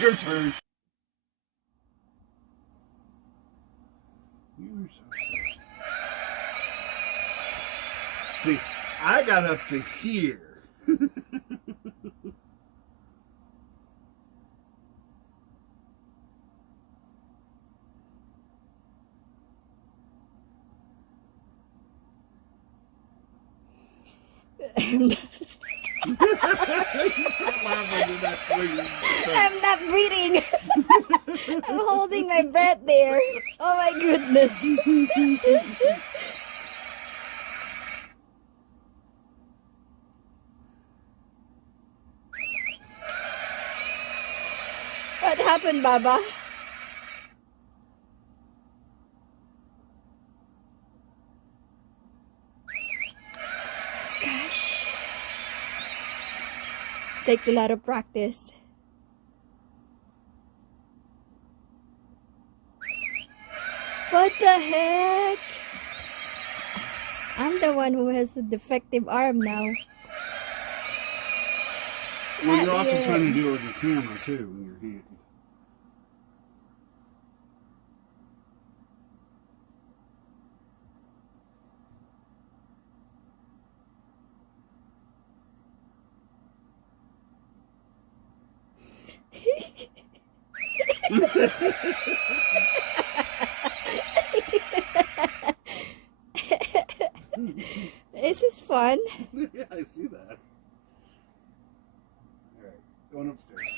Your turn. You're so sad. See, I got up to here. I'm not breathing. I'm holding my breath there. Oh my goodness. What happened, Baba? Gosh. Takes a lot of practice. What the heck? I'm the one who has a defective arm now. Well, you're Not also yet. trying to do it with your camera too in your hand. This is fun. Yeah, I see that. All right, going upstairs.